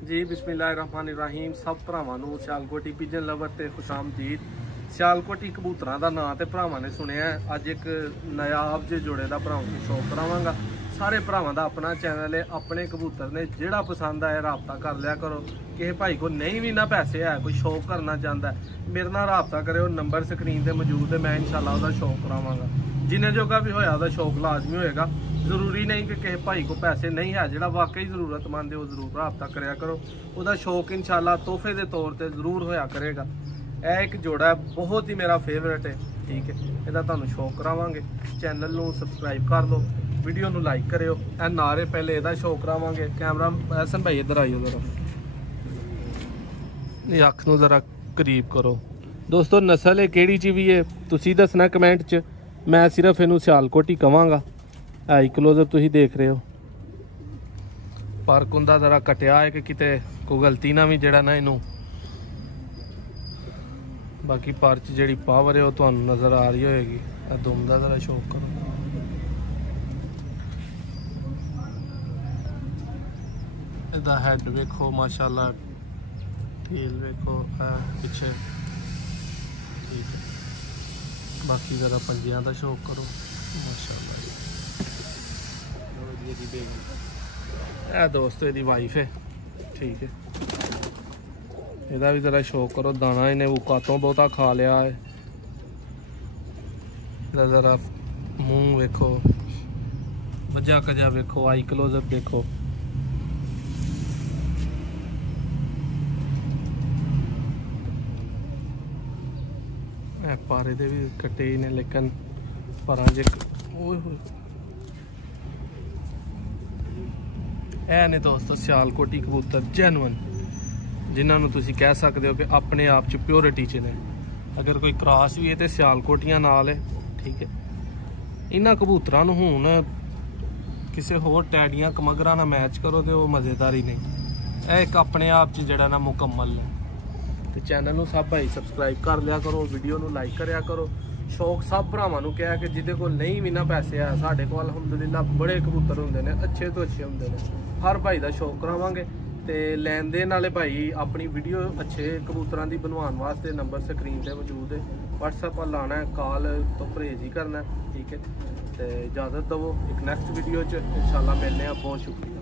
जी बिस्मिल्लाहिर्रहमानिर्रहीम। सब भरावां नूं सियालकोटी पिजन लवर ते खुशामदीद। सियालकोटी कबूतरां दा नां ते भरावां ने सुनिया। अज एक नायाब जे जोड़े दा भरावां नूं शौक करावांगा। सारे भरावां दा अपना चैनल है, अपने कबूतर ने, जेड़ा पसंद आए राबता कर लिया करो। किसी भाई को नहीं भी ना पैसे है, कोई शौक करना चाहता है, मेरे नाल राबता करो। नंबर स्क्रीन ते मौजूद है, मैं इंशाल्लाह उहदा शौक करावांगा। जिन्हें जोगा भी होया उहदा शौक लाजमी होएगा। जरूरी नहीं कि किसी भाई को पैसे नहीं है, जिहड़ा वाकई जरूरतमंद है वो जरूर राबता करया करो। उहदा शौक इंशाल्लाह तोहफे के तौर पर जरूर होया करेगा। यह एक जोड़ा है, बहुत ही मेरा फेवरेट है। ठीक है, इहदा तुहानूं शौक करावांगे। चैनल नूं सबसक्राइब कर लो, वीडियो नूं लाइक करियो। ए नारे पहले इहदा शौक करावांगे। कैमरा एहसन भाई इधर आइयो जरा, ये अख नूं जरा करीब करो। दोस्तों नस्ल है किहड़ी च भी है तुसीं दसना कमेंट च। मैं सिर्फ इनू सियालकोटी कवांगा। आई क्लोजर तुसीं देख रहे हो, पर कुंदा जरा कटिया है कि किते कोई गलती ना भी जेड़ा ना इनू। बाकी पर च जेड़ी पावर है वो तुहानूं नज़र आ रही होएगी। दुम दा जरा शौक करो। इहदा हैड वेखो माशाल्लाह, टेल वेखो पिछे। ठीक है, बाकी जरा पंजियां दा शौक करो माशाल्लाह। दोस्तों इसकी वाइफ है। ठीक है, ਇਹਦਾ भी जरा शौक करो। दाना इन्हें उकातों बहुता खा लिया है। जरा मुंह वेखो, वजा कजा वेखो, आई क्लोजअप देखो। पारे दे भी कटे ने, लेकिन पर अज ने दोस्तों सियालकोटी कबूतर जैनुअन, जिन्होंने तुसी कह सकते हो कि अपने आप च प्योरिटी च ने। अगर कोई क्रॉस भी है तो सियालकोटियां नाल है। ठीक है, इन्हां कबूतरां नूं हुण किसी होर टैडियां कमगरां नाल मैच करो तो वो मज़ेदार ही नहीं। यह एक अपने आप च जिहड़ा ना मुकम्मल है। तो चैनल नूं सब भाई सबसक्राइब कर लिया करो, वीडियो नूं लाइक करया करो। शौक सब भरावां नूं क्या है कि जिहदे कोल नहीं भी ना पैसे है, साडे कोल अलहमदुलिल्लाह बड़े कबूतर हुंदे ने, अच्छे तो अच्छे हुंदे ने। हर भाई दा शौक करावांगे। तो लैन देन वाले भाई अपनी वीडियो अच्छे कबूतरां दी बनवाने वास्ते नंबर स्क्रीन पर मौजूद है। व्हाट्सएप पर लाना है, कॉल तो परहेज ही करना है। ठीक है, तो इजाज़त दवो। एक नैक्सट वीडियो इंशाल्लाह मिलने। बहुत शुक्रिया।